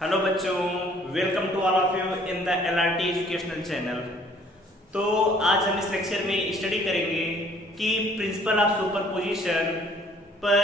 Hello बच्चों, welcome to all of you in the LRT educational channel. तो आज हम इस लेक्चर में स्टडी करेंगे कि प्रिंसिपल ऑफ सुपरपोजिशन पर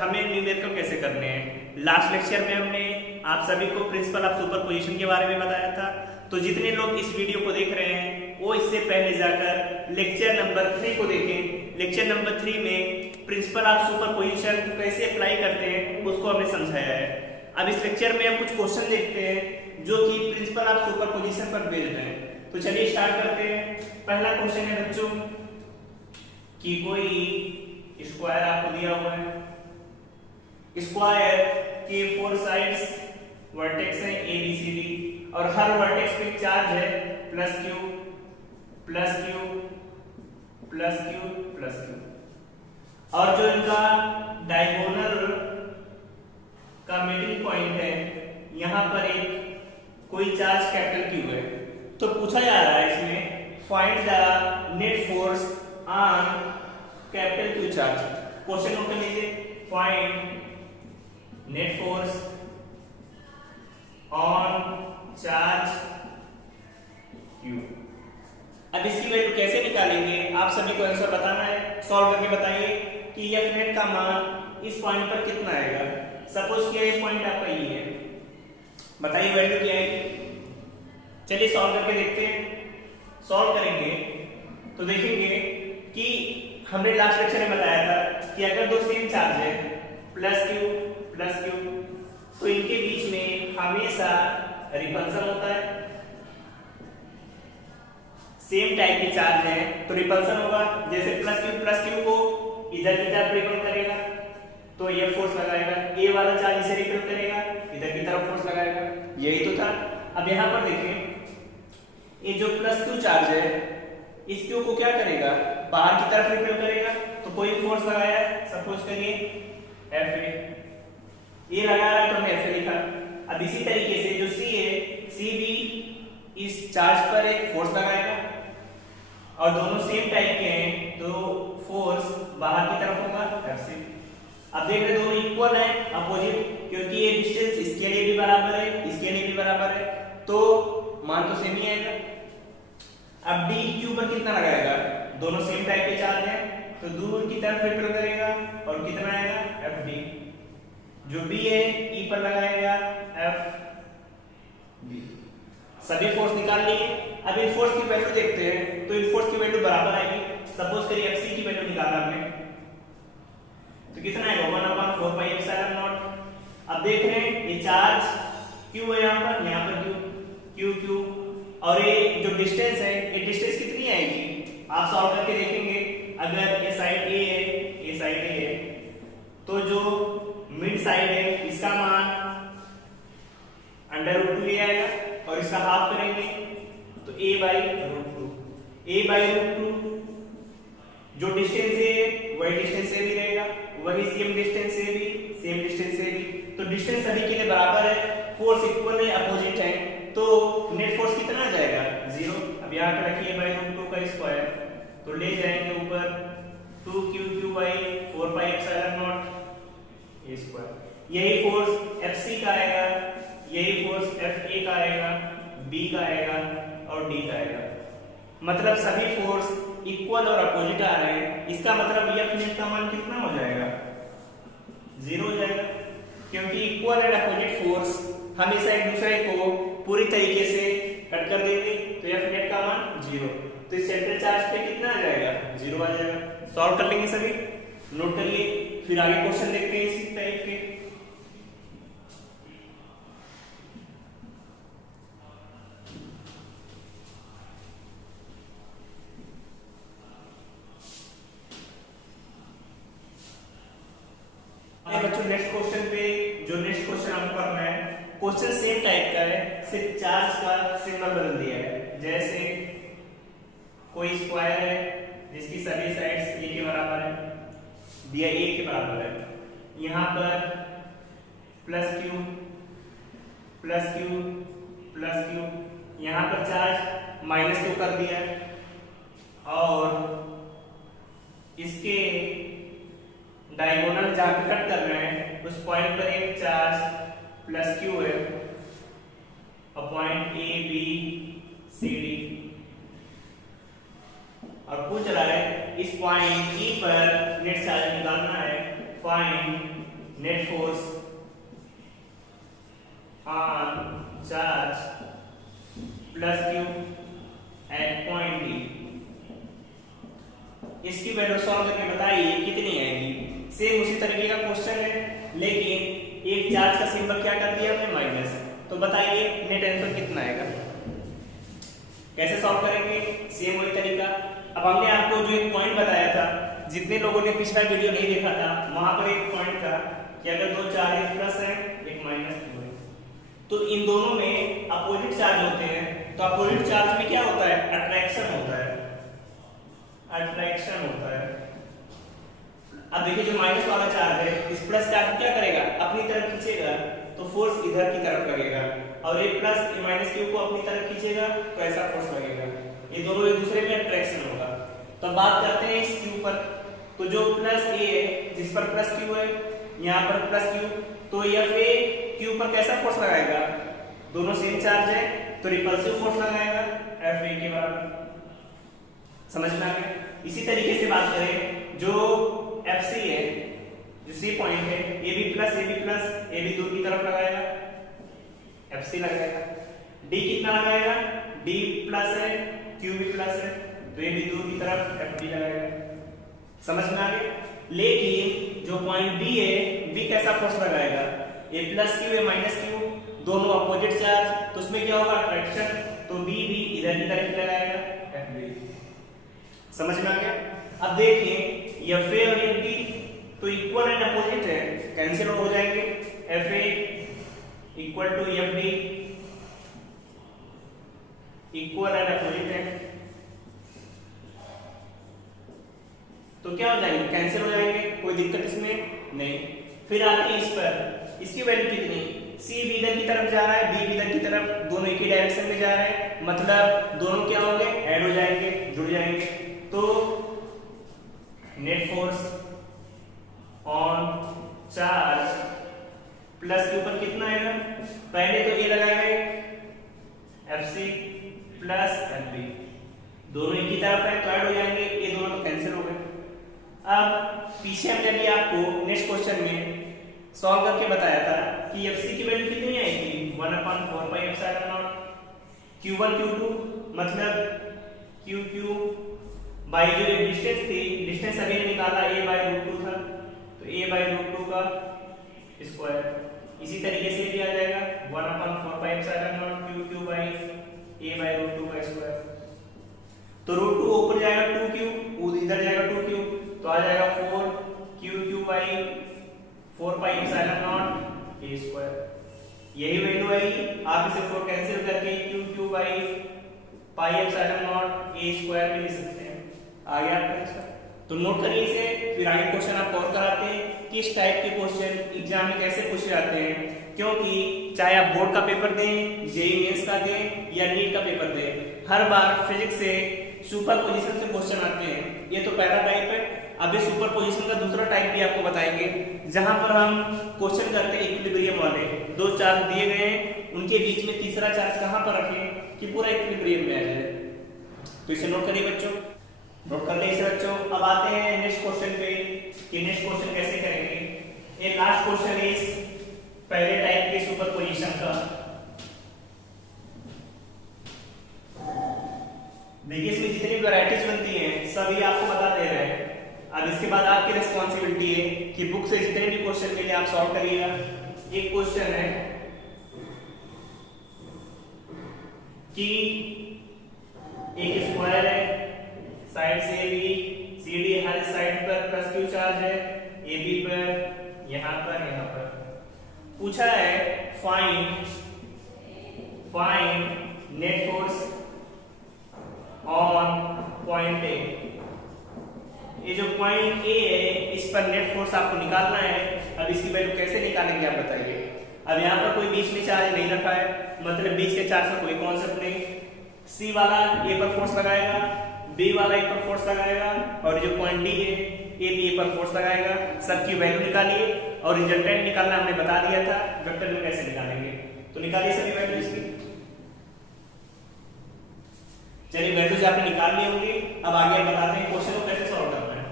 हमें न्यूमेरिकल कैसे करने हैं। लास्ट लेक्चर में हमने आप सभी को प्रिंसिपल ऑफ सुपरपोजिशन के बारे में बताया था। तो जितने लोग इस वीडियो को देख रहे हैं वो इससे पहले जाकर लेक्चर नंबर 3 को देखें। लेक्चर नंबर 3 में प्रिंसिपल ऑफ सुपरपोजिशन कैसे अप्लाई करते हैं उसको हमने समझाया है। अब इस लेक्चर में हम कुछ क्वेश्चन देखते हैं जो कि प्रिंसिपल ऑफ सुपरपोजिशन पर बेस्ड है। तो चलिए स्टार्ट करते हैं। पहला क्वेश्चन है बच्चों कि कोई स्क्वायर आपको दिया हुआ है। स्क्वायर के 4 साइड्स वर्टेक्स है ए बी सी डी और हर वर्टेक्स पे चार्ज है plus Q plus Q plus Q plus Q और जो इनका डायगोनल का मिडिल पॉइंट है यहां पर एक कोई चार्ज कैपिटल क्यू है। तो पूछा जा रहा है इसमें find the net force on capital Q charge. Question note कर लीजिए, find net force on charge Q. अब इसकी वैल्यू कैसे निकालेंगे आप सभी को आंसर बताना है। सॉल्व करके बताइए कि एफ नेट का मान इस पॉइंट पर कितना आएगा। सपोज कि ये पॉइंट आपका ये है, बताइए वैल्यू क्या आएगी। चलिए सॉल्व करके देखते हैं। सॉल्व करेंगे तो देखेंगे कि हमने लास्ट लेक्चर में बताया था कि अगर दो सेम चार्ज है प्लस क्यू तो इनके बीच में हमेशा रिपल्सन होता है। सेम टाइप के चार्ज है तो रिपल्सन होगा। जैसे प्लस क्यू को इधर की तरफ रिपल करेगा तो ये फोर्स लगाएगा, ए वाला चार्ज इसे रिपेल करेगा इधर की तरफ फोर्स लगाएगा। यही तो था। अब यहां पर देखें ये जो प्लस क्यू चार्ज है इस क्यू को क्या करेगा, बाहर की तरफ रिपेल करेगा। तो कोई फोर्स लगाया है, सपोज करिए एफ ए लगाया है तो हमने एफ ए लिखा। अब इसी तरीके से जो सी है सी भी इस चार्ज पर एक फोर्स लगाएगा और दोनों सेम टाइप के हैं तो फोर्स बाहर की तरफ होगा एफ सी। अब देख रहे दोनों इक्वल है, अपोजिट, क्योंकि ये डिस्टेंस इसके लिए भी बराबर है इसके लिए भी बराबर है तो मान तो सेम ही आएगा। अब डी क्यू पर कितना लगाएगा, दोनों सेम टाइप के चार्ज हैं तो दूर की तरफ रिपेल करेगा और कितना आएगा एफ डी। जो बी है ई पर लगाएगा एफ बी। सभी फोर्स निकाल लिए। अब इन फोर्स की वैल्यू देखते हैं तो इन फोर्स की वैल्यू बराबर आएगी। सपोज करिए एफ सी की वैल्यू निकाला हमने तो कितना आएगा 1/4 पाई एप्सिलॉन नॉट। अब देख रहे हैं ये चार्ज क्यू है यहाँ पर क्यू और ये जो डिस्टेंस है ये डिस्टेंस कितनी आएगी आप सॉल्व करके देखेंगे। अगर ये साइड ए है ये साइड ए है तो जो मिड साइड है इसका मान √2 ए आएगा और इसका हाफ करेंगे तो a/√2 जो डिस्टेंस है वही डिस्टेंस से भी रहेगा, वही सेम डिस्टेंस से भी तो डिस्टेंस सभी के लिए बराबर है, फोर्स इक्वल है, अपोजिट है तो नेट फोर्स कितना आ जाएगा 0। अब यहाँ पे रखिए √2 का स्क्वायर तो ले जाएंगे ऊपर 2q/4 pi epsilon not a square. यही फोर्स एफसी का आएगा, यही फोर्स एफए का आएगा, बी का आएगा और डी का आएगा। मतलब सभी फोर्स इक्वल और अपोजिट आ रहे हैं। इसका मतलब एफ नेट का मान कितना हो जाएगा 0 हो जाएगा, क्योंकि इक्वल एंड अपोजिट फोर्स हमेशा एक दूसरे को पूरी तरीके से कट कर देंगे तो एफ नेट का मान 0। तो इस सेंट्रल चार्ज पे कितना आ जाएगा 0 आ जाएगा। सॉल्व कर लेंगे सभी, नोट करिए, फिर आगे क्वेश्चन देखते हैं इसी टाइप के। बच्चों नेक्स्ट क्वेश्चन पे जो नेक्स्ट क्वेश्चन आपको करना है, क्वेश्चन सेम टाइप का है, सिर्फ चार्ज का सिंबल बदल दिया है। जैसे कोई स्क्वायर है जिसकी सभी साइड्स a के बराबर है, दिया a के बराबर है। यहाँ पर प्लस क्यू यहाँ पर चार्ज -q कर दिया और इसके डायगोनल जहां पे कट कर रहे हैं उस पॉइंट पर एक चार्ज प्लस क्यू है और point A B C D, और पूछ रहा है इस पॉइंट ई पर नेट चार्ज निकालना है। Find net force on charge plus Q at point D. इसकी वैल्यू सॉल्व करके बताइए कितनी आएगी। सेम उसी तरीके का क्वेश्चन है, लेकिन एक चार्ज का सिंबल क्या कर दिया हमने, माइनस। तो बताइए नेट आंसर कितना आएगा। कैसे सॉल्व करेंगे, सेम वही तरीका। अब हमने आपको जो एक पॉइंट बताया था, जितने लोगों ने पिछला वीडियो नहीं देखा था, वहां पर एक पॉइंट था कि अगर दो चार्ज एक प्लस है एक माइनस है, तो इन दोनों में अपोजिट चार्ज होते हैं। तो अपोजिट चार्ज में क्या होता है, अट्रैक्शन होता है, अट्रैक्शन होता है। अब देखिए जो माइनस वाला चार्ज है, इस प्लस चार्ज क्या करेगा, अपनी तरफ खींचेगा तो फोर्स इधर की तरफ लगेगा, और ये प्लस ये माइनस क्यू को अपनी तरफ खींचेगा तो ऐसा फोर्स लगेगा। ये दोनों एक दूसरे में अट्रैक्शन होगा। तो बात करते हैं इस क्यू पर। तो जो प्लस ए है, जिस पर प्लस क्यू है, यहाँ पर प्लस क्यू, तो एफ ए क्यू पर कैसा फोर्स लगाएगा, दोनों सेम चार्ज है तो रिपल्सिव फोर्स लगाएगा एफ ए के बराबर। समझ में आ गया। इसी तरीके से बात करें जो एफ सी है, जो सी पॉइंट है, A B plus A B दूर की तरफ लगाएगा, एफ सी लगाएगा। डी कितना लगाएगा, डी प्लस है, क्यू भी प्लस है, तो ए बी दूर की तरफ एफ डी लगाएगा। समझ में आ गया। लेकिन जो पॉइंट बी है, बी कैसा फोर्स लगाएगा, A plus Q A minus Q, दोनों अपोजिट चार्ज, तो उसमें क्या होगा, अट्रैक्शन, तो बी भी इधर की तरफ लगाएगा, एफ बी। समझ में आ गया। अब देखिए एफ ए और एफ डी तो इक्वल एंड अपोजिट है, कैंसिल हो जाएंगे। F A equal to F D equal and opposite है, तो क्या हो जाएंगे, कैंसिल हो जाएंगे, कोई दिक्कत इसमें नहीं। फिर आते हैं इस पर, इसकी वैल्यू कितनी, सी भी इधर की तरफ जा रहा है, डी भी इधर की तरफ, दोनों एक ही डायरेक्शन में जा रहे हैं, मतलब दोनों क्या होंगे, ऐड हो जाएंगे, जुड़ जाएंगे। तो net force on charge plus के ऊपर कितना आएगा, पहले तो ये लगाएंगे F C plus F B, दोनों एक ही तरफ है तो ऐड हो जाएंगे, ये दोनों तो कैंसिल हो गए। अब पीछे हमने अभी आपको नेक्स्ट क्वेश्चन में सॉल्व करके बताया था कि एफ सी की वैल्यू कितनी आएगी, 1/4 pi epsilon not q1 q2, मतलब q बाई जो डिस्टेंस थी, डिस्टेंस अभी निकाला a/√2 था, तो a/√2 का स्क्वायर। इसी तरीके से भी आ जाएगा 1/4 pi epsilon naught q by a/√2 का स्क्वायर। तो √2 ऊपर जाएगा 2q, इधर जाएगा 2q, तो आ जाएगा 4q by 4 pi epsilon not a square. यही वैल्यू आएगी। आप इसे 4 कैंसिल करके q by pi epsilon not a square में लिख सकते हैं। आ गया आपका आंसर। तो नोट करिए इसे, फिर आगे क्वेश्चन आपको और कराते हैं किस टाइप के क्वेश्चन एग्जाम में कैसे पूछे जाते हैं, क्योंकि चाहे आप बोर्ड का पेपर दें, जेईई मेंस का दें या नीट का पेपर दें, हर बार फिजिक्स से सुपर पोजीशन से क्वेश्चन आते हैं। ये तो पहला टाइप है। अभी सुपर पोजीशन का दूसरा टाइप भी आपको बताएंगे, जहां पर हम क्वेश्चन करते हैं इक्विलिब्रियम वाले, दो चार्ज दिए गए हैं, उनके बीच में तीसरा चार्ज कहां पर रखें कि पूरा इक्विलिब्रियम में आ जाए। तो इसे नोट करिए बच्चों, नोट कर ले इसे बच्चों। अब आते हैं नेक्स्ट क्वेश्चन पे कि नेक्स्ट क्वेश्चन कैसे करेंगे। ये लास्ट क्वेश्चन है इस पहले टाइप के सुपरपोजिशन का। देखिए इसमें जितनी वैरायटीज बनती हैं सभी आपको बता दे रहे हैं। अब इसके बाद आपकी रिस्पॉन्सिबिलिटी है कि बुक से जितने भी क्वेश्चन मिले आप सॉल्व करिएगा। एक क्वेश्चन है कि एक स्क्वायर है, साइड से भी सी डी हर साइड पर प्लस क्यू चार्ज है, ए बी पर यहां पर पूछा है find net force on point A. ये जो पॉइंट ए है इस पर नेट फोर्स आपको निकालना है। अब इसकी वैल्यू कैसे निकालेंगे आप बताइए। अब यहाँ पर कोई बीच में चार्ज नहीं रखा है, मतलब बीच के चार्ज का कोई कॉन्सेप्ट नहीं। सी वाला ए पर फोर्स लगाएगा, बी वाला ए पर फोर्स लगाएगा, और जो पॉइंट डी है ए बी ए पर फोर्स लगाएगा। सबकी वैल्यू निकालिए और रिजल्टेंट निकालना हमने बता दिया था, वेक्टर में कैसे निकालेंगे। तो निकालिए सभी वैल्यू इसकी। चलिए वैल्यूज आपने निकाल ली होंगी। अब आगे हम बताते हैं क्वेश्चन को कैसे सॉल्व करना है।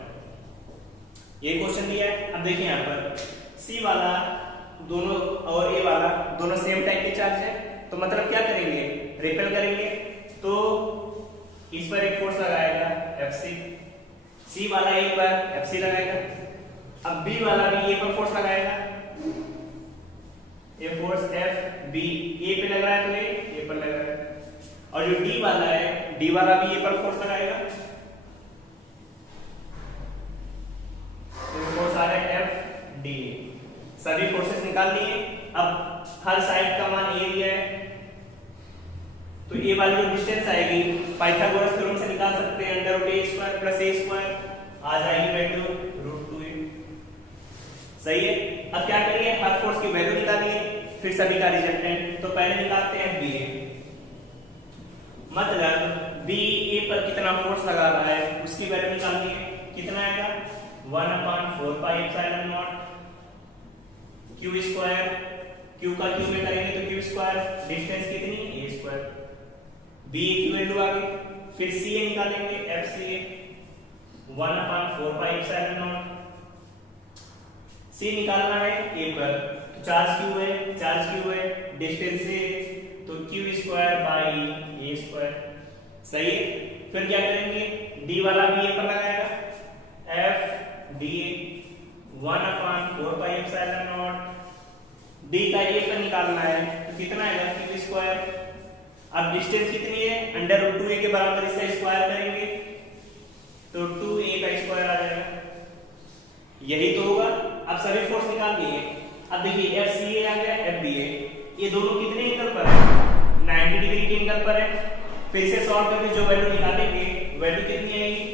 ये क्वेश्चन दिया है, अब देखिए यहाँ पर सी वाला दोनों और ए वाला दोनों सेम टाइप के चार्ज है, तो मतलब क्या करेंगे, रिपेल करेंगे। तो इस पर एक फोर्स लगाएगा Fc, सी वाला ए पर Fc लगाएगा, अब बी वाला भी ए पर फोर्स लगाएगा, ये फोर्स F B ए पे लग रहा है तो ए पर लग रहा है, और जो डी वाला है डी वाला भी ए पर फोर्स लगाएगा, तो फोर्स आ रहा है F D। सभी फोर्सेस निकाल लिए। अब हर साइड का मान ए दिया है, तो ए वाली जो डिस्टेंस आएगी पाइथागोरस थ्योरम से निकाल सकते हैं, अंडर रूट ए स्क्वायर प्लस ए स्क्वायर आ जाएगी वैल्यू रूट 2a। सही है। अब क्या करिए, हर फोर्स की वैल्यू निकालिए, फिर सभी का रिजल्टेंट। तो पहले निकालते हैं BA, मतलब BA पर कितना फोर्स लगा रहा है उसकी वैल्यू निकालनी है। कितना आएगा 1/4 pi epsilon naught q square, q का q में करेंगे तो q स्क्वायर, डिस्टेंस कितनी a स्क्वायर, BA की वैल्यू आ गई। फिर CA निकालेंगे FCA 1/4 pi epsilon not, C निकालना है A पर, तो चार्ज Q है, चार्ज Q है, डिस्टेंस A, तो q square by a square. सही है। फिर क्या करेंगे, D वाला भी A पर लगाएगा, F DA 1/4 pi epsilon not, D का A पर निकालना है तो कितना आएगा q स्क्वायर। अब डिस्टेंस कितनी है, अंडर रूट 2a के बराबर इसका स्क्वायर करेंगे तो 2a का स्क्वायर आ जाएगा। यही तो होगा। अब सभी फोर्स निकाल लिए। अब देखिए FCA आ गया, FBA, ये दोनों कितने एंगल पर है, 90 डिग्री के एंगल पर है। फिर से सॉल्व करके जो वैल्यू निकालेंगे वैल्यू कितनी आएगी,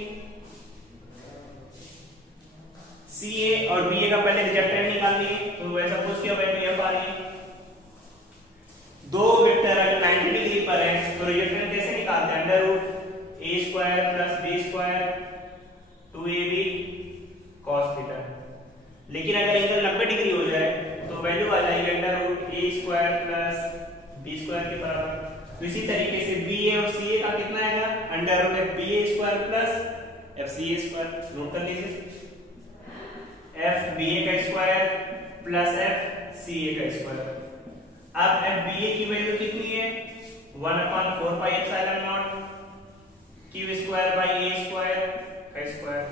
CA और BA का पहले रिजल्टेंट निकाल लिए, तो वैसा कुछ क्या वैल्यू F आ रही है। दो वेक्टर अगर 90 डिग्री पर है तो रिजल्टेंट कैसे निकालते हैं, under root a square plus b square 2ab cos थीटा। लेकिन अगर एंगल 90 डिग्री हो जाए तो वैल्यू आ जाएगी under root a square plus b square के बराबर। तो इसी तरीके से BA और CA का कितना आएगा, under root BA square plus FCA square. Note कर लीजिए, FBA का स्क्वायर प्लस FCA का स्क्वायर। अब FBA की वैल्यू कितनी है 1/4 pi epsilon naught q square by a square का स्क्वायर,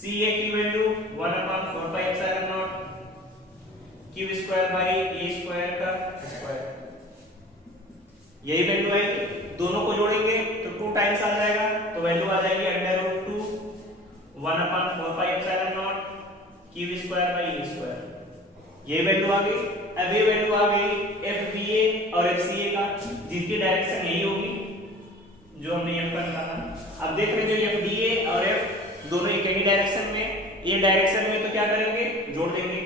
CA की value 1/4 pi epsilon naught q square by a square का स्क्वायर। यही वैल्यू आएगी, दोनों को जोड़ेंगे तो 2 टाइम्स आ जाएगा, तो वैल्यू आ जाएगी under root 2 1/4 pi epsilon naught q square by a square. ये वैल्यू आ गई। अब ये वैल्यू आ गई FBA और FCA का, जिसकी डायरेक्शन यही होगी जो हमने F का निकाला। अब देख रहे हैं जो FDA और F दोनों एक ही डायरेक्शन में, ये डायरेक्शन में, तो क्या करेंगे, जोड़ देंगे।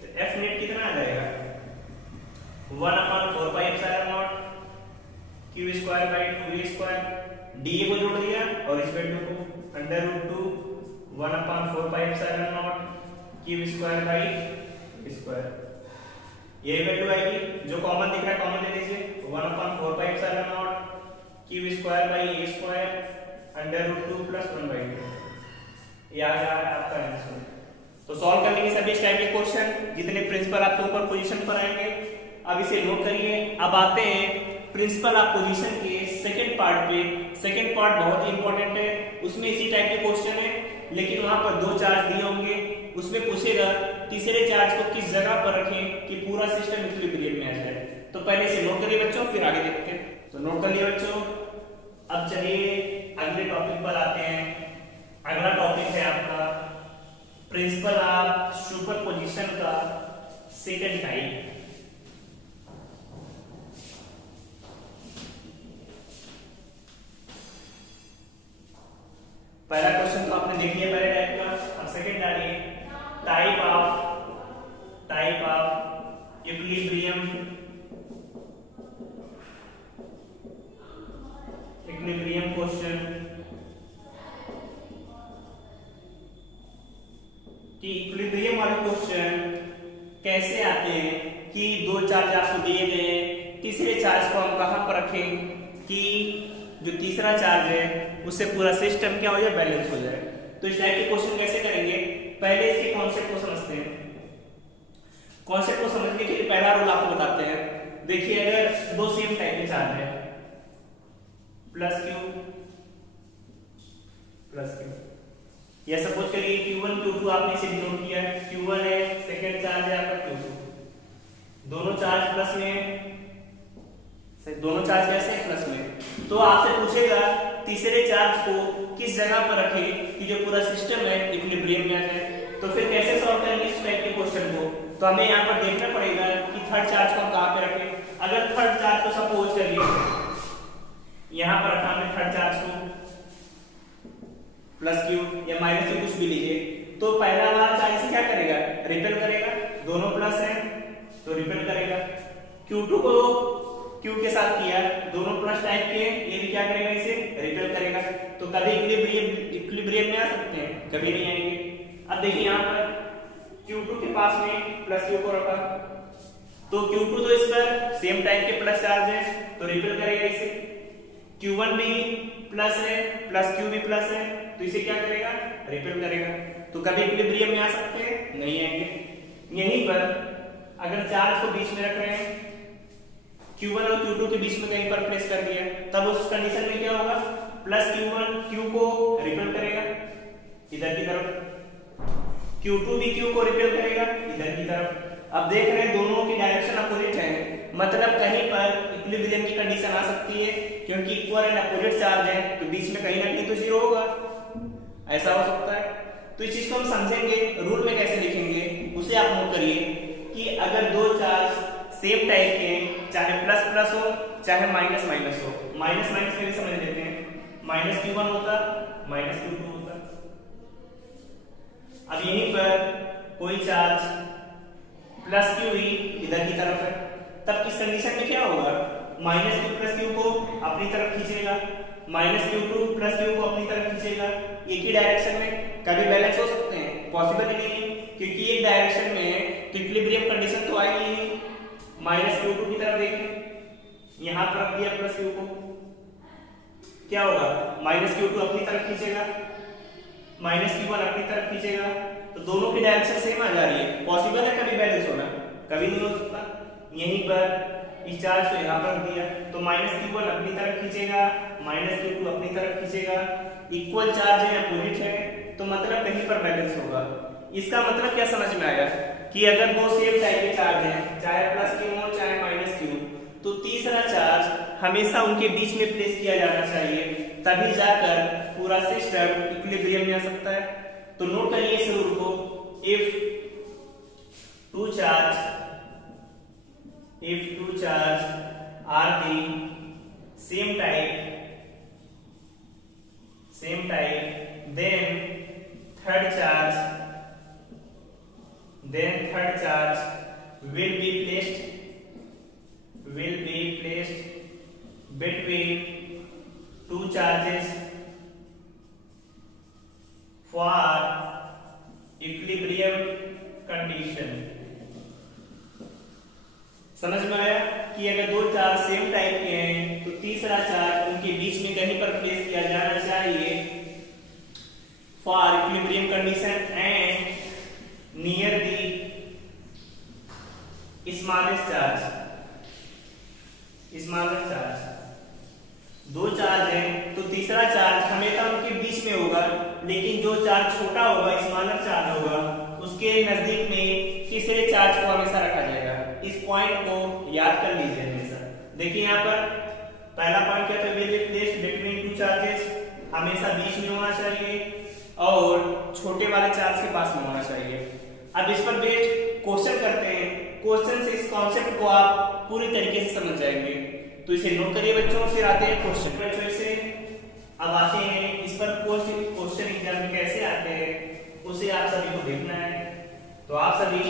तो F नेट कितना आ जाएगा 1/4 pi epsilon naught q square by 2a square, DA को जोड़ दिया और इस वैल्यू को under root 2 1/4 pi epsilon naught q square by square. यही वैल्यू आएगी। जो कॉमन दिख रहा है कॉमन ले लीजिए, 1/4 pi epsilon naught q square by a square under root 2 plus 1/2। ये आ गया आपका आंसर। तो सॉल्व कर लेंगे सभी टाइप के क्वेश्चन जितने प्रिंसिपल आपके ऊपर पोजीशन पर आएंगे। अब इसे नोट करिए। अब आते हैं प्रिंसिपल ऑफ पोजीशन के सेकंड पार्ट पे। सेकंड पार्ट बहुत ही इंपॉर्टेंट है, उसमें इसी टाइप के क्वेश्चन है, लेकिन वहां पर 2 चार्ज दिए होंगे, उसमें पूछेगा तीसरे चार्ज को किस जगह पर रखें कि पूरा सिस्टम इक्विलिब्रियम में आ जाए। तो पहले इसे नोट करिए बच्चों, फिर आगे देखते हैं। तो नोट कर लिए बच्चों। अब चलिए अगले टॉपिक पर आते हैं। अगला टॉपिक है आपका प्रिंसिपल ऑफ सुपरपोजिशन का सेकंड टाइप। पहला क्वेश्चन तो आपने देख लिया पहले टाइप का। अब सेकंड आ रही है टाइप ऑफ इक्विलिब्रियम क्वेश्चन कि इक्विलिब्रियम वाले क्वेश्चन कैसे आते हैं कि 2 चार्ज आपको दिए गए, तीसरे चार्ज को हम कहां पर रखें कि जो तीसरा चार्ज है उससे पूरा सिस्टम क्या हो जाए, बैलेंस हो जाए। तो इस टाइप के क्वेश्चन कैसे करेंगे, पहले इसके कॉन्सेप्ट को समझते हैं। कॉन्सेप्ट को समझने के लिए पहला रूल आपको बताते हैं। देखिए अगर दो सेम टाइप के चार्ज है, प्लस क्यू, या सपोज करिए Q1 Q2 आपने इसे डिनोट किया है, Q1 है, सेकंड चार्ज है आपका Q2, दोनों चार्ज प्लस में है, दोनों चार्ज कैसे हैं, प्लस में। तो आपसे पूछेगा तीसरे चार्ज को किस जगह पर रखें कि जो पूरा सिस्टम है इक्विलिब्रियम में आ जाए। तो फिर कैसे सॉल्व करेंगे इस टाइप के क्वेश्चन को, तो हमें यहाँ पर देखना पड़ेगा कि थर्ड चार्ज को हम कहाँ पे रखें। अगर थर्ड चार्ज को सपोज करिए यहाँ पर रखा हमने थर्ड चार्ज को, प्लस क्यू या माइनस क्यू कुछ भी लीजिए, तो पहला वाला चार्ज क्या करेगा, रिपेल करेगा, दोनों प्लस है तो रिपेल करेगा। Q2 को Q के साथ किया, दोनों प्लस टाइप के, ये भी क्या करेगा, इसे रिपेल करेगा। तो कभी इक्विलिब्रियम में आ सकते हैं, कभी नहीं आएंगे। अब देखिए यहाँ पर Q2 के पास में प्लस Q को रखा, तो Q2 तो इस पर सेम टाइप के प्लस चार्ज है तो रिपेल करेगा इसे। Q1 भी प्लस है, प्लस Q भी प्लस है, तो इसे क्या करेगा, रिपेल करेगा। तो कभी इक्विलिब्रियम में आ सकते हैं, नहीं आएंगे। यहीं पर अगर चार्ज को बीच में रख रहे हैं, Q1 और Q2 के बीच में कहीं पर प्लेस कर दिया, तब उस कंडीशन में क्या होगा, प्लस Q1 Q को रिपेल करेगा इधर की तरफ, Q2 भी Q को रिपेल करेगा इधर की तरफ। अब देख रहे हैं दोनों की डायरेक्शन अपोजिट है, मतलब कहीं पर इक्विलिब्रियम की कंडीशन आ सकती है, क्योंकि इक्वल एंड अपोजिट चार्ज है तो बीच में कहीं ना कहीं तो जीरो होगा, ऐसा हो सकता है। तो इस चीज को हम समझेंगे, रूल में कैसे लिखेंगे उसे आप नोट करिए कि अगर दो चार्ज सेम टाइप के, चाहे प्लस प्लस हो चाहे माइनस माइनस हो, माइनस माइनस में भी समझ लेते हैं, माइनस Q1 होता माइनस Q2 होता। अब यहीं पर कोई चार्ज प्लस Q ही इधर की तरफ है, तब किस कंडीशन में क्या होगा, माइनस Q प्लस Q को अपनी तरफ खींचेगा, माइनस Q2 प्लस Q को अपनी तरफ खींचेगा, एक ही डायरेक्शन में। कभी बैलेंस हो सकते हैं, पॉसिबल ही नहीं है, क्योंकि एक डायरेक्शन में है तो इक्विलिब्रियम कंडीशन तो आएगी ही नहीं। माइनस Q2 की तरफ देखें, यहां पर रख दिया प्लस Q को, क्या होगा, माइनस Q2 अपनी तरफ खींचेगा, माइनस Q1 अपनी तरफ खींचेगा, तो दोनों की डायरेक्शन सेम आ जा रही है। पॉसिबल है कभी बैलेंस होना, कभी नहीं हो सकता। यहीं पर इस चार्ज को यहाँ पर दिया तो माइनस Q1 अपनी तरफ खींचेगा, माइनस Q2 अपनी तरफ खींचेगा, इक्वल चार्ज है, अपोजिट है, तो मतलब कहीं पर बैलेंस होगा। इसका मतलब क्या समझ में आया कि अगर दो सेम टाइप के चार्ज हैं, चाहे प्लस Q हो चाहे माइनस Q, तो तीसरा चार्ज हमेशा उनके बीच में प्लेस किया जाना चाहिए, तभी जाकर पूरा सिस्टम इक्विलिब्रियम में आ सकता है। तो नोट करिए इस रूल को, if two charge are the same type, then third charge will be placed between two charges for equilibrium condition। समझ में आया कि अगर दो चार्ज सेम टाइप के हैं तो तीसरा चार्ज उनके बीच में कहीं पर प्लेस किया जाना चाहिए for equilibrium condition and near the smallest charge. दो चार्ज हैं तो तीसरा चार्ज हमेशा उनके बीच में होगा, लेकिन जो चार्ज छोटा होगा, स्मॉलर चार्ज होगा, उसके नजदीक में तीसरे चार्ज को हमेशा रखा जाएगा। इस पॉइंट को याद कर लीजिए हमेशा। देखिए यहाँ पर पहला पॉइंट क्या था, will be placed between two charges, हमेशा बीच में होना चाहिए और छोटे वाले चार्ज के पास में होना चाहिए। अब इस पर बेस्ड क्वेश्चन करते हैं, क्वेश्चन से इस कॉन्सेप्ट को आप पूरी तरीके से समझ जाएंगे। तो इसे नोट करिए बच्चों, फिर आते हैं क्वेश्चन। बच्चों इसे अब आते हैं इस पर क्वेश्चन एग्जाम में कैसे आते हैं उसे आप सभी को देखना है। तो आप सभी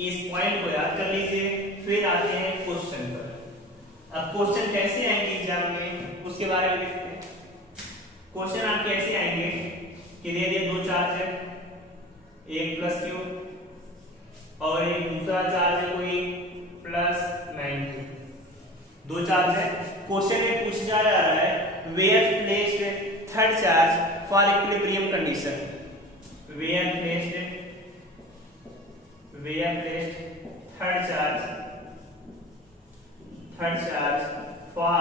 इस पॉइंट को याद कर लीजिए, फिर आते हैं क्वेश्चन पर। अब क्वेश्चन कैसे आएंगे एग्जाम में उसके बारे में देखते हैं। क्वेश्चन आप कैसे आएंगे कि दे दिए दो चार्ज है, एक प्लस Q और एक दूसरा चार्ज है कोई प्लस 9Q। दो चार्ज है, क्वेश्चन में पूछा जा रहा है where placed third charge for equilibrium condition. Where placed third charge for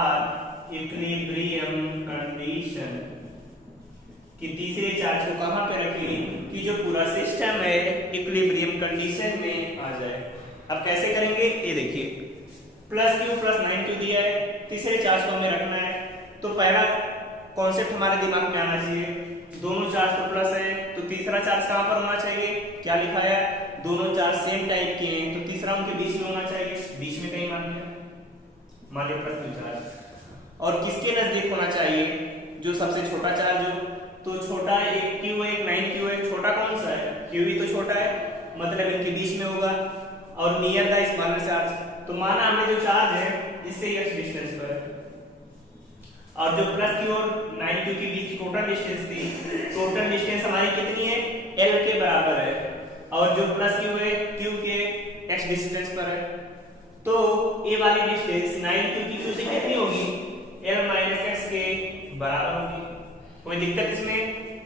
equilibrium condition. कि तीसरे चार्ज को कहां पे रखें कि जो पूरा सिस्टम है इक्विलिब्रियम कंडीशन में आ जाए। अब कैसे करेंगे ये देखिए, प्लस क्यू प्लस 9q दिया है, तीसरे चार्ज को हमें रखना है। तो पहला कॉन्सेप्ट हमारे दिमाग में आना चाहिए, दोनों चार्ज तो प्लस है तो तीसरा चार्ज कहां पर होना चाहिए, क्या लिखा है, दोनों चार्ज सेम टाइप के हैं तो तीसरा उनके बीच में होना चाहिए, बीच में कहीं मान लिया प्लस क्यू चार्ज। और किसके नजदीक होना चाहिए, जो सबसे छोटा चार्ज हो, तो छोटा एक क्यू है एक 9q है, छोटा कौन सा है, क्यू ही तो छोटा है, मतलब इनके बीच में होगा। और नियर द स्मॉलर चार्ज, तो माना हमने जो चार्ज है इससे x डिस्टेंस पर है, और जो प्लस क्यू और 9q के बीच टोटल डिस्टेंस थी, टोटल डिस्टेंस हमारी कितनी है, l के बराबर है, और जो प्लस क्यू है q के x डिस्टेंस पर है। तो ये वाली डिस्टेंस 9q की q से कितनी होगी, l - x के बराबर होगी। कोई दिक्कत इसमें,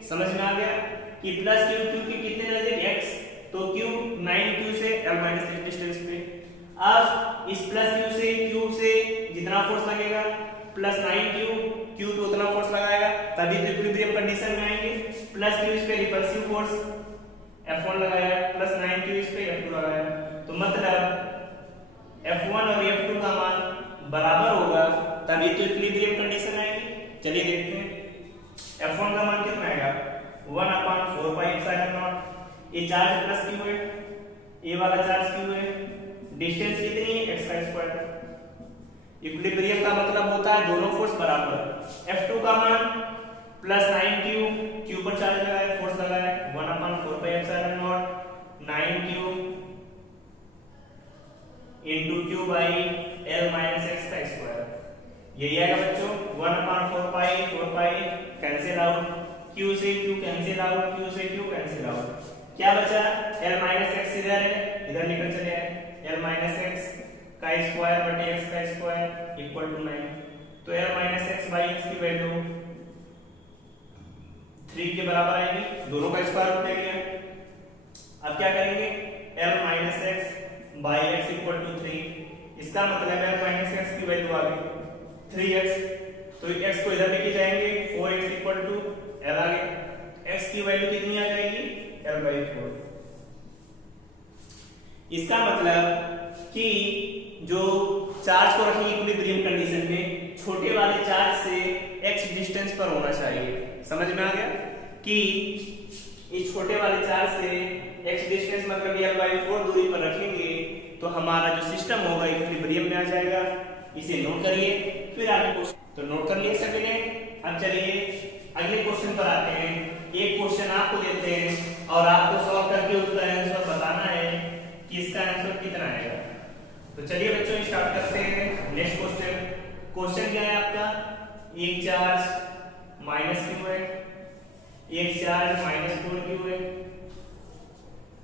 समझ में आ गया कि प्लस क्यू के कितने नजदीक x, तो q 9q से l - x डिस्टेंस पे। अब इस प्लस q से जितना फोर्स लगेगा प्लस 9q तो उतना फोर्स लगाएगा, तभी तो इक्विलिब्रियम कंडीशन में आएंगे। प्लस q इस पे रिपल्सिव फोर्स F1 लगाया, प्लस 9q इस पे F2 लगाया, तो मतलब F1 और F2 का मान बराबर होगा, तभी तो इक्विलिब्रियम कंडीशन आएगी। चलिए देखते हैं F1 का मान कितना आएगा, 1/4πε0। ये चार्ज प्लस q है, ये वाला चार्ज q है, डिस्टेंस कितनी है, x का स्क्वायर। इक्विलिब्रियम का मतलब होता है दोनों फोर्स बराबर। F2 का मान प्लस 9q, q पर चार्ज लगाया, फोर्स लगाया, 1/4πε0 9q into q by l minus x का स्क्वायर। यही आएगा बच्चों, 1/4π कैंसिल आउट, q से q कैंसिल आउट, q से q कैंसिल आउट, क्या बचा, l - x इधर है, इधर निकल चले आए, l - x का स्क्वायर बटे x का स्क्वायर इक्वल टू 9। तो l - x by x की वैल्यू 3 के बराबर आएगी, दोनों का स्क्वायर रूट ले लिया। अब क्या करेंगे, l - x by x equal to 3, इसका मतलब l - x की वैल्यू आ गई 3x, तो x को इधर लेके जाएंगे, 4x इक्वल टू l आ गया, x की वैल्यू कितनी आ जाएगी, l/4। इसका मतलब कि जो चार्ज को रखेंगे इक्विलिब्रियम कंडीशन में, छोटे वाले चार्ज से x डिस्टेंस पर होना चाहिए। समझ में आ गया कि इस छोटे वाले चार्ज से x डिस्टेंस मतलब l/4 दूरी पर रखेंगे तो हमारा जो सिस्टम होगा इक्विलिब्रियम में आ जाएगा। इसे नोट करिए, फिर आगे क्वेश्चन तो नोट कर लिए सभी ने। अब चलिए अगले क्वेश्चन पर आते हैं। एक क्वेश्चन आपको देते हैं और आपको सॉल्व करके उसका आंसर बताना है कि इसका आंसर कितना आएगा। तो चलिए बच्चों स्टार्ट करते हैं। नेक्स्ट क्वेश्चन क्या है आपका, एक चार्ज -q है, एक चार्ज -4q है,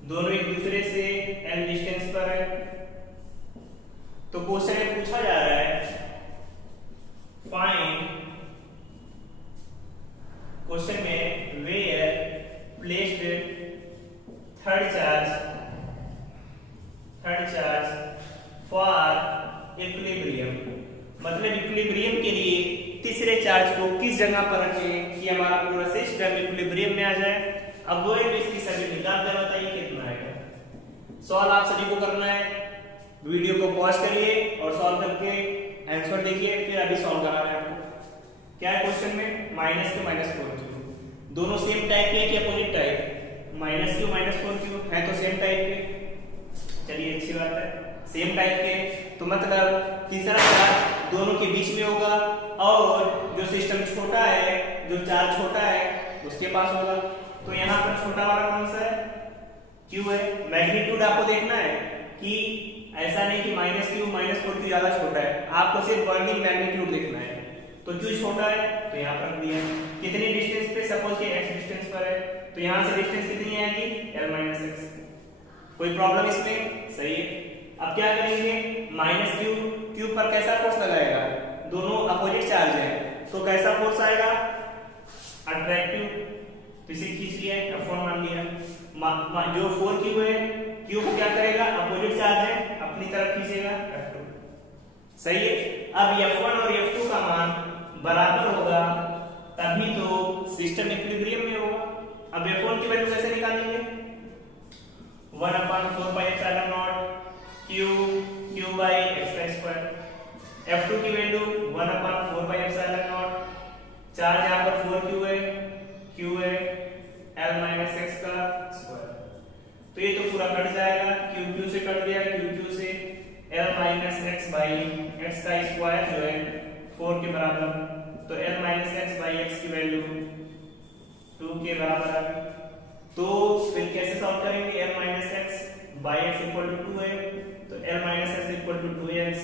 दोनों एक दूसरे से l डिस्टेंस पर है। तो क्वेश्चन में पूछा जा रहा है फाइंड, क्वेश्चन में where placed third charge for equilibrium, मतलब इक्विलिब्रियम के लिए तीसरे चार्ज को किस जगह पर रखें कि हमारा पूरा सिस्टम इक्विलिब्रियम में आ जाए। अब वो इसकी सभी निकाल कर बताइए कितना आएगा। सॉल्व आप सभी को करना है, वीडियो को पॉज करिए और सॉल्व करके आंसर देखिए, फिर अभी सॉल्व करा रहे हैं आपको। क्या है क्वेश्चन में, -q -4q, दोनों सेम टाइप के कि अपोजिट टाइप, -q -4q है तो सेम टाइप के। चलिए अच्छी बात है, सेम टाइप के, तो मतलब तीसरा चार्ज दोनों के बीच में होगा और जो सिस्टम छोटा है, जो चार्ज छोटा है उसके पास होगा। तो यहाँ पर छोटा वाला कौन सा है, q है। मैग्नीट्यूड आपको देखना है कि ऐसा नहीं कि -q -4q ज्यादा छोटा है, आपको सिर्फ बर्निंग मैग्नीट्यूड देखना है। तो q छोटा है तो यहाँ पर रख दिया, कितनी डिस्टेंस पे, सपोज कि x डिस्टेंस पर है तो यहाँ से डिस्टेंस कितनी आएगी, l - x। कोई प्रॉब्लम इसमें, सही है। अब क्या करेंगे, -q पर कैसा फोर्स लगाएगा, दोनों अपोजिट चार्ज है तो कैसा फोर्स आएगा, अट्रैक्टिव, तो इसे खींच लिया F1 मान लिया। जो 4Q है, Q को क्या करेगा, अपोजिट चार्ज है, अपनी तरफ खींचेगा F2, सही है। अब F1 और F2 का मान बराबर होगा तभी तो सिस्टम इक्विलिब्रियम में होगा। अब F1 की वैल्यू कैसे निकालेंगे, 1/4πε0 Q by x का स्क्वायर। F2 की वैल्यू 1/4πε0, चार्ज यहाँ पर 4Q है, Q है L माइनस x का स्क्वायर। तो ये तो पूरा कट जाएगा, Q से कट गया, Q से L minus x by x का स्क्वायर जो है 4 के बराबर, तो L minus x by x की वैल्यू 2 के बराबर आ गई। तो फिर कैसे सॉल्व करेंगे, L minus x by x equal to 2 है, तो L minus x equal to 2x,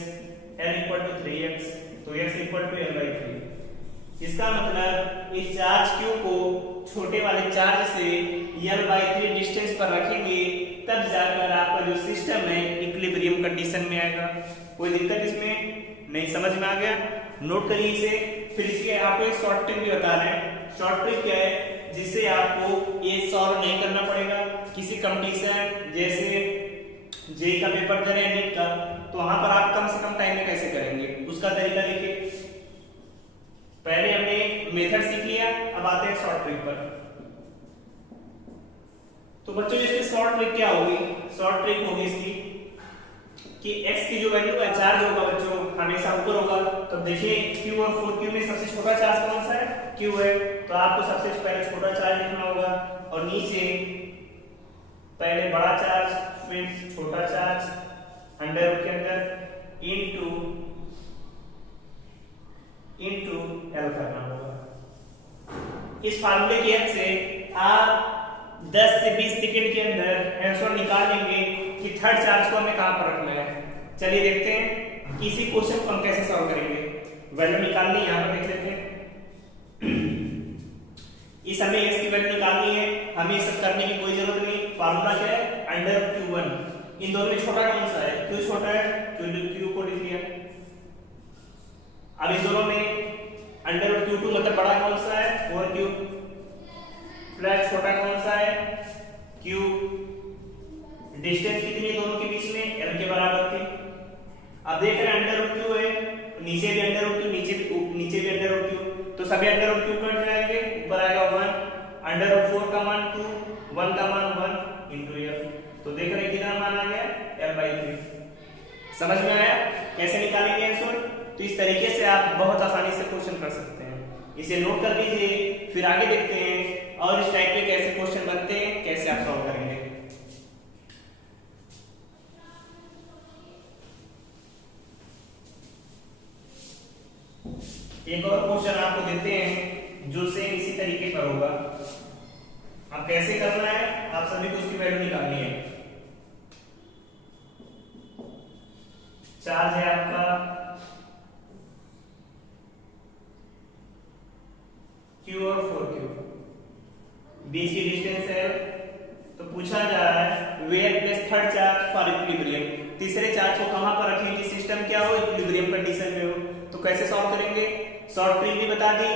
L equal to 3x, तो x equal to L by 3। इसका मतलब इस चार्ज Q को छोटे वाले चार्ज से L बाई 3 डिस्टेंस पर रखेंगे, तब जाकर आपका जो सिस्टम है इक्विलिब्रियम कंडीशन में आएगा। कोई दिक्कत इसमें नहीं, समझ में आ गया, नोट करिए इसे। फिर इसके आपको एक शॉर्ट ट्रिक भी बता रहे हैं। शॉर्ट ट्रिक क्या है, जिससे आपको ये सॉल्व नहीं करना पड़ेगा। किसी कंपटीशन जैसे जेईई का पेपर दे रहे हैं, नीट का, तो वहां पर आप कम से कम टाइम में कैसे करेंगे, उसका तरीका देखिए। पहले हमने मेथड सीख लिया, अब आते हैं शॉर्ट ट्रिक पर। तो बच्चों इसकी शॉर्ट ट्रिक क्या होगी, शॉर्ट ट्रिक होगी इसकी कि x की जो वैल्यू है, चार्ज होगा बच्चों हमेशा ऊपर होगा। तो देखिए Q और 4Q में सबसे छोटा चार्ज कौन सा है, Q है, तो आपको सबसे पहले छोटा चार्ज लिखना होगा, और नीचे पहले बड़ा चार्ज फिर छोटा चार्ज अंडर रूट के अंदर इनटू L करना होगा। इस फार्मूले की हेल्प से आप 10 से 20 सेकंड के अंदर आंसर निकाल लेंगे कि थर्ड चार्ज को हमें कहां पर रखना है। चलिए देखते हैं कि इसी क्वेश्चन को हम कैसे सॉल्व करेंगे। वैल्यू निकालनी है, यहां पर देख लेते हैं। इस हमें x की वैल्यू निकालनी है, हमें सब करने की कोई जरूरत नहीं। फार्मूला क्या है, अंडर Q1। इन दोनों में छोटा कौन सा है, Q छोटा है, Q को लिख लिया। अब इन दोनों में अंडर Q2 मतलब बड़ा कौन सा है, 4Q, प्लस छोटा कौन सा है, Q। डिस्टेंस कितनी है दोनों के बीच में, L के बराबर थी। अब देख रहे हैं अंडर Q है, नीचे भी अंडर Q, नीचे भी अंडर Q, तो सभी अंडर Q कट जाएंगे, ऊपर आएगा 1, अंडर 4 का मान 2, 1 का मान 1 इनटू L। तो देख रहे हैं कितना मान आ गया, L बाई 3। समझ में आया कैसे निकालेंगे आंसर। तो इस तरीके से आप बहुत आसानी से क्वेश्चन कर सकते हैं, इसे नोट कर लीजिए। फिर आगे देखते हैं और इस टाइप के कैसे क्वेश्चन बनते हैं, कैसे आप सॉल्व करेंगे। एक और क्वेश्चन आपको देते हैं जो सेम इसी तरीके पर होगा। अब कैसे करना है, आप सभी को उसकी वैल्यू निकालनी है। चार्ज है आपका Q और 4Q, बीच की डिस्टेंस है। तो पूछा जा रहा है where place third charge for equilibrium, तीसरे चार्ज को कहां पर रखें कि सिस्टम क्या हो, इक्विलिब्रियम कंडीशन में हो। तो कैसे सॉल्व करेंगे, शॉर्ट ट्रिक भी बता दी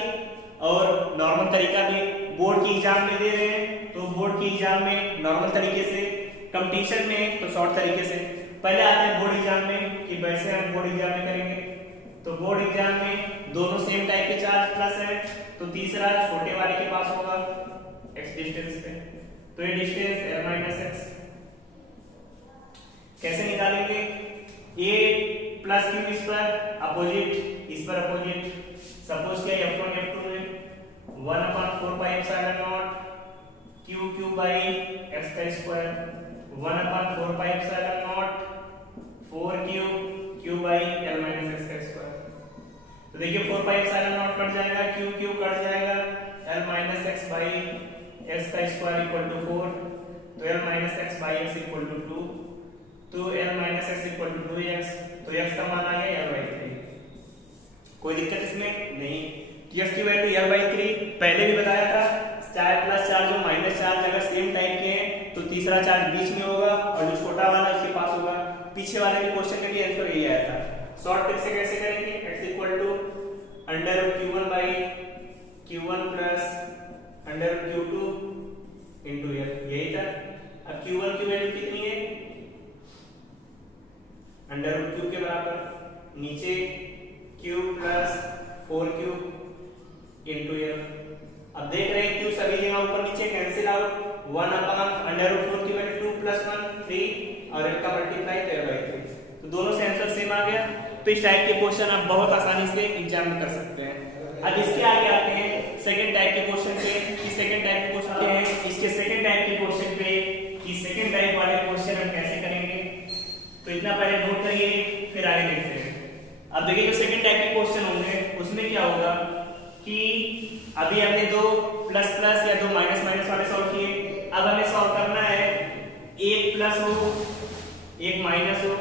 और नॉर्मल तरीका भी। बोर्ड की एग्जाम में दे रहे हैं, तो बोर्ड की एग्जाम में नॉर्मल तरीके से, कंपटीशन में तो शॉर्ट तरीके से। पहले आते हैं बोर्ड एग्जाम में कि वैसे हम बोर्ड एग्जाम में करेंगे। तो बोर्ड एग्जाम में दोनों सेम टाइप के चार्ज प्लस है, तो तीसरा छोटे वाले के पास होगा x डिस्टेंस पे, तो ये डिस्टेंस L माइनस x। कैसे निकालेंगे, a प्लस Q इस पर अपोजिट, इस पर अपोजिट। सपोज क्या F1 F2 है 1/4πε0 Q by x का square, 1/4πε0 4Q by L minus x का स्क्वायर। तो देखिए 4πε0 कट जाएगा, Q कट जाएगा, L minus x by x का स्क्वायर इक्वल टू 4, तो L minus x by x equal to 2, तो L minus x equal to 2x, तो x का मान आ गया L बाई 3। कोई दिक्कत इसमें नहीं। x की वैल्यू L बाई 3 पहले भी बताया था, चाहे प्लस चार्ज हो माइनस चार्ज अगर सेम टाइप के हैं तो तीसरा चार्ज बीच में होगा और जो छोटा वाला उसके पास होगा। पीछे वाले के क्वेश्चन में भी आंसर यही आया था। शॉर्ट ट्रिक से कैसे करेंगे, x equal to under root Q1 by Q1 plus under root Q2 into F, यही था। अब Q1 की वैल्यू कितनी है, अंडर रूट Q के बराबर, नीचे Q plus 4Q into F। अब देख रहे हैं Q सभी जगह ऊपर नीचे cancel out, 1 upon under root 4 की वैल्यू 2 प्लस 1 3 और F का मल्टीप्लाई 10/3, तो दोनों से आंसर सेम आ गया। तो इस टाइप के क्वेश्चन आप बहुत आसानी से एग्जाम में कर सकते हैं। अब इसके आगे आते हैं सेकंड टाइप के क्वेश्चन पे कि सेकंड टाइप के क्वेश्चन आते हैं इसके सेकंड टाइप के क्वेश्चन पे कि सेकंड टाइप वाले क्वेश्चन हम कैसे करेंगे। तो इतना पहले नोट करिए, फिर आगे देखते हैं। अब देखिए जो सेकंड टाइप के क्वेश्चन होंगे उसमें क्या होगा कि अभी हमने दो प्लस प्लस या दो माइनस माइनस वाले सॉल्व किए, अब हमें सॉल्व करना है एक प्लस हो एक माइनस हो,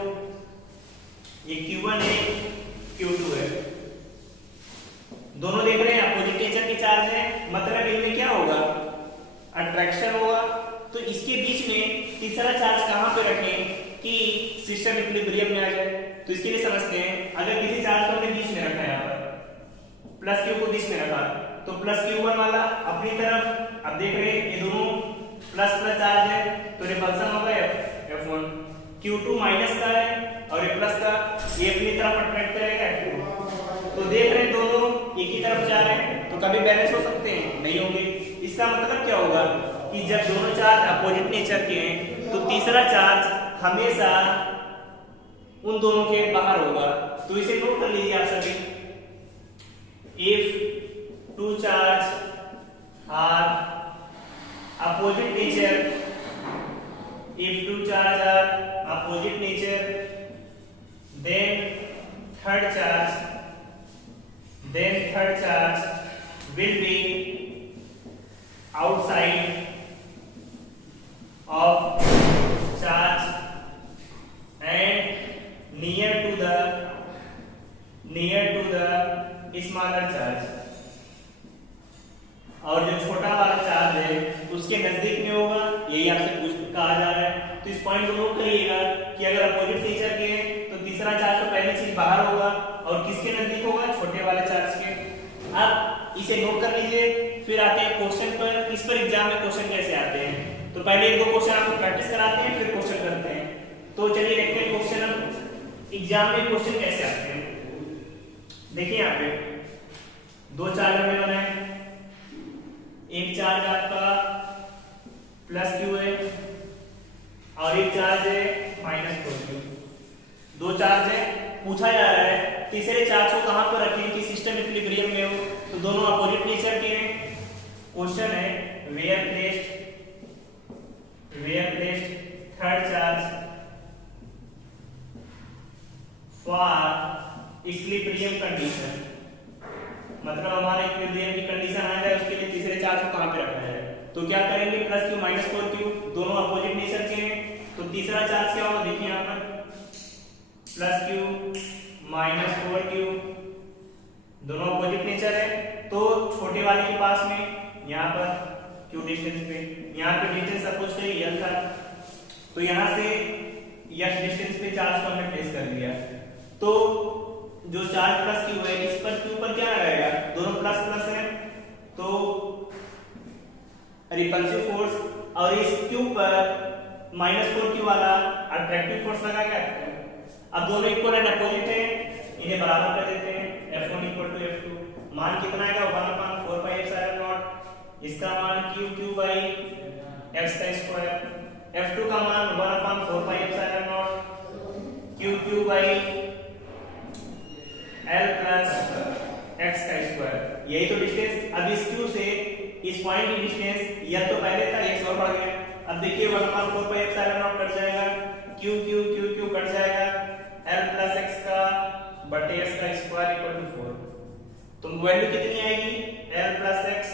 ये Q1 है Q2 है, दोनों देख रहे हैं अपोजिट नेचर के चार्ज है, मतलब इनमें क्या होगा, अट्रैक्शन होगा। तो इसके बीच में तीसरा चार्ज कहां पे रखें कि सिस्टम इक्विलिब्रियम में आ जाए। तो इसके लिए समझते हैं, अगर किसी चार्ज को हमने बीच में रखा है, यहाँ पर प्लस Q को बीच में रखा, तो प्लस Q1 वाला अपनी तरफ, अब देख रहे हैं ये दोनों प्लस प्लस चार्ज है तो रिपल्सन होगा F1, Q2 माइनस का है और ये प्लस का, ये अपनी तरफ अट्रैक्ट करेगा F2। तो देख रहे हैं दोनों एक ही तरफ जा रहे हैं, तो कभी बैलेंस हो सकते हैं, नहीं होंगे। इसका मतलब क्या होगा कि जब दोनों चार्ज अपोजिट नेचर के हैं तो तीसरा चार्ज हमेशा उन दोनों के बाहर होगा। तो इसे नोट कर लीजिए आप सभी, if two charge are opposite nature, if two charge are opposite nature, then third charge will be outside of charge and near to the smaller charge, और जो छोटा वाला चार्ज है उसके नजदीक में होगा, यही आपसे कहा जा रहा है। तो इस पॉइंट को नोट करिएगा कि अगर अपोजिट नेचर के हैं तो तीसरा चार्ज तो पहली चीज बाहर होगा और किसके नजदीक होगा, छोटे वाले चार्ज के। अब इसे नोट कर लीजिए, फिर आते हैं क्वेश्चन पर। इस पर एग्जाम में क्वेश्चन कैसे आते हैं, तो पहले एक दो क्वेश्चन आपको प्रैक्टिस कराते हैं, फिर क्वेश्चन करते हैं। तो चलिए देखते हैं क्वेश्चन एग्जाम में क्वेश्चन कैसे आते हैं। देखिए यहाँ पे दो चार्ज हमें बनाए, एक चार्ज आपका प्लस Q है और एक चार्ज है माइनस 4Q। दो चार्ज है, पूछा जा रहा है तीसरे चार्ज को कहां पर रखें कि सिस्टम इक्विलिब्रियम में हो। तो दोनों अपोजिट नेचर के हैं। क्वेश्चन है where placed third charge for equilibrium condition, मतलब हमारे इक्विलिब्रियम की कंडीशन आ जाए उसके लिए तीसरे चार्ज को कहां पे रखना है। तो क्या करेंगे, प्लस Q माइनस 4Q, दोनों अपोजिट नेचर के हैं, तो तीसरा चार्ज क्या होगा, देखिए यहां पर प्लस Q माइनस 4Q, दोनों अपोजिट नेचर है। तो छोटे वाले के पास में यहाँ पर Q डिस्टेंस पे, यहाँ पे डिस्टेंस सपोज करिए L था, तो यहाँ से H डिस्टेंस पे चार्ज को हमने प्लेस कर दिया। तो जो चार्ज प्लस Q है इस पर Q पर क्या लगाएगा, दोनों प्लस प्लस है तो रिपल्सिव फोर्स, और इस Q पर माइनस 4Q वाला अट्रैक्टिव फोर्स लगाएगा। अब दोनों इक्वल एंड अपोजिट हैं, इन्हें बराबर कर देते हैं, F1 इक्वल टू F2। मान कितना आएगा, 1/4 पाई एप्सिलॉन नॉट, इसका मान Q बाई x का स्क्वायर, F2 का मान 1/4 pi epsilon naught Q by L plus x का स्क्वायर, यही तो डिस्टेंस। अब इस Q से इस पॉइंट की डिस्टेंस, यह तो पहले था x और बढ़ गया। अब देखिए 1/4 पाई एप्सिलॉन नॉट कट जाएगा, Q कट जाएगा, L प्लस x का बटे x का स्क्वायर इक्वल टू 4। तो वैल्यू कितनी आएगी, L प्लस x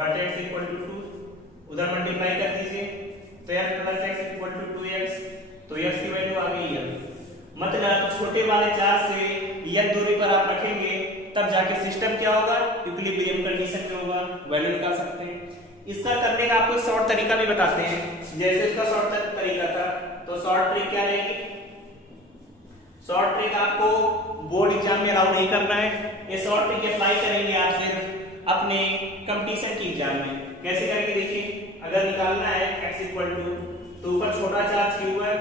बटे x इक्वल टू 2, उधर मल्टीप्लाई कर दीजिए, तो L plus x equal to 2x, तो x की वैल्यू आ गई L। मतलब छोटे वाले चार्ज से L दूरी पर आप रखेंगे तब जाके सिस्टम क्या होगा, इक्विलिब्रियम कंडीशन में होगा, वैल्यू निकाल सकते हैं। इसका करने का आपको शॉर्ट तरीका भी बताते हैं, जैसे इसका शॉर्ट तरीका था, तो शॉर्ट ट्रिक क्या रहेगी, शॉर्ट ट्रिक आपको बोर्ड एग्जाम में अलाउ नहीं करना है। ये शॉर्ट ट्रिक अप्लाई करेंगे आप सिर्फ अपने कंपटीशन की एग्जाम में। कैसे करेंगे देखिए, अगर निकालना है x इक्वल टू, तो ऊपर छोटा charge q1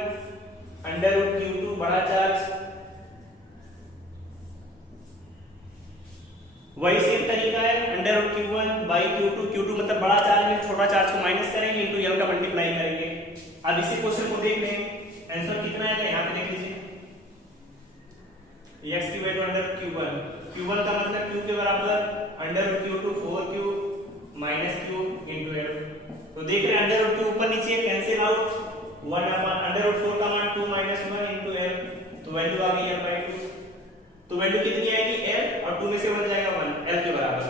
under root q2 बड़ा चार्ज, वही सेम तरीका है under root q1 by q2, q2 मतलब बड़ा चार्ज है, छोटा चार्ज को माइनस करेंगे इनटू l का मल्टीप्लाई करेंगे। अब इसी क्वेश्चन को देख लें, आंसर कितना है यहाँ पे देख लीजिए, x की वैल्यू अंडर रूट q1 का मतलब q के बराबर under root q2 4q minus q into l। तो देख रहे हैं अंडर रूट q ऊपर नीचे cancel out, 1 upon under root 4 का मान 2 माइनस 1 इनटू l, तो वैल्यू आ गई l/2। तो वैल्यू कितनी आएगी l, और 2 में से बन जाएगा 1 l के बराबर।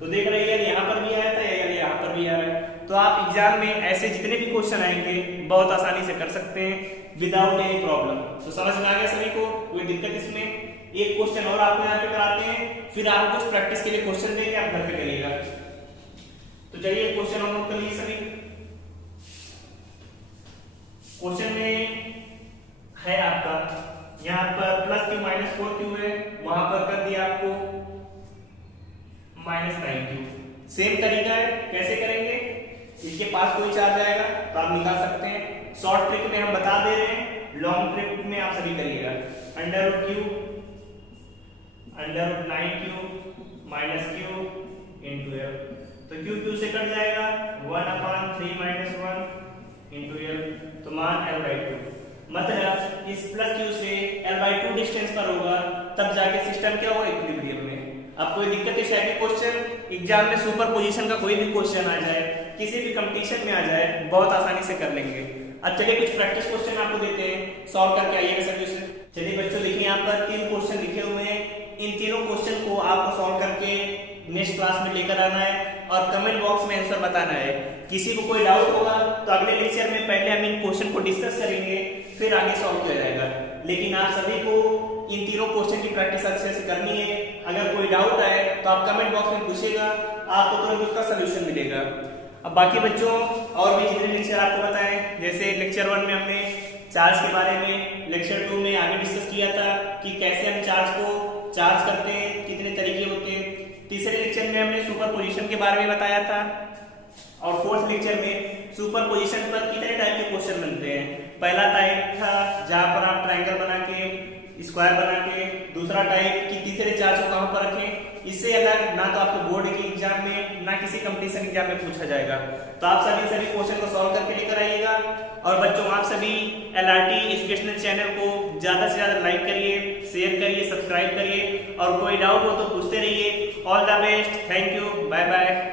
तो देख रहे हैं l यहाँ पर भी आया था, l यहाँ पर भी आ रहा है। तो आप एग्जाम में ऐसे जितने भी क्वेश्चन आएंगे बहुत आसानी से कर सकते हैं विदाउट एनी प्रॉब्लम। तो समझ में आ गया सभी को, कोई दिक्कत इसमें? एक क्वेश्चन और आपको यहाँ पे कराते हैं, फिर आप कुछ प्रैक्टिस के लिए क्वेश्चन देंगे, आप घर पे करिएगा। तो चलिए क्वेश्चन और नोट कर लीजिए सभी। क्वेश्चन में है आपका यहाँ पर प्लस q माइनस 4q है, वहां पर कर दिया आपको माइनस 9q। सेम तरीका है, कैसे करेंगे? इसके पास कोई चार्ज आएगा तो आप निकाल सकते हैं। शॉर्ट ट्रिक में हम बता दे रहे हैं, लॉन्ग ट्रिक में आप सभी करिएगा। Under root q under root 9q minus q into l, तो q से कट जाएगा 1 अपॉन 3 माइनस 1 इनटू l, तो मान l/2। मतलब इस प्लस q से l/2 डिस्टेंस पर होगा, तब जाके सिस्टम क्या होगा, इक्विलिब्रियम में। अब कोई दिक्कत इस टाइप के क्वेश्चन एग्जाम में सुपरपोजिशन का कोई भी क्वेश्चन आ जाए, किसी भी कंपटीशन में आ जाए, बहुत आसानी से कर लेंगे। अब चलिए कुछ प्रैक्टिस क्वेश्चन आपको देते हैं, सॉल्व करके आइएगा सभी से। चलिए बच्चों देखिए यहाँ पर 3 क्वेश्चन लिखे हुए हैं, इन तीनों क्वेश्चन को आपको सॉल्व करके नेक्स्ट क्लास में लेकर आना है और कमेंट बॉक्स में आंसर बताना है। किसी को कोई डाउट होगा तो अगले लेक्चर में पहले हम इन क्वेश्चन को डिस्कस करेंगे, फिर आगे सॉल्व किया जाएगा। लेकिन आप सभी को इन तीनों क्वेश्चन की प्रैक्टिस अच्छे से करनी है। अगर कोई डाउट आए तो आप कमेंट बॉक्स में पूछिएगा, आपको तुरंत उसका सलूशन मिलेगा। अब बाकी बच्चों और भी जितने लेक्चर आपको बताएं, जैसे लेक्चर 1 में हमने चार्ज के बारे में, लेक्चर 2 में आगे डिस्कस किया था कि कैसे हम चार्ज को चार्ज करते हैं, कितने तरीके होते हैं। तीसरे लेक्चर में हमने सुपरपोजिशन के बारे में बताया था, और फोर्थ लेक्चर में सुपरपोजिशन पर कितने टाइप के क्वेश्चन बनते हैं। पहला टाइप था जहां पर आप ट्रायंगल बना के, स्क्वायर बना के, दूसरा टाइप कि तीसरे चार्ज को कहां पर रखें। इससे अलग ना तो आपको बोर्ड के एग्जाम में ना किसी कंपटीशन एग्जाम में पूछा जाएगा। तो आप सभी क्वेश्चन को सॉल्व करके लेकर आइएगा। और बच्चों आप सभी LRT एजुकेशनल चैनल को ज्यादा से ज्यादा लाइक करिए, शेयर करिए, सब्सक्राइब करिए, और कोई डाउट हो तो पूछते रहिए। All the best, thank you, bye bye.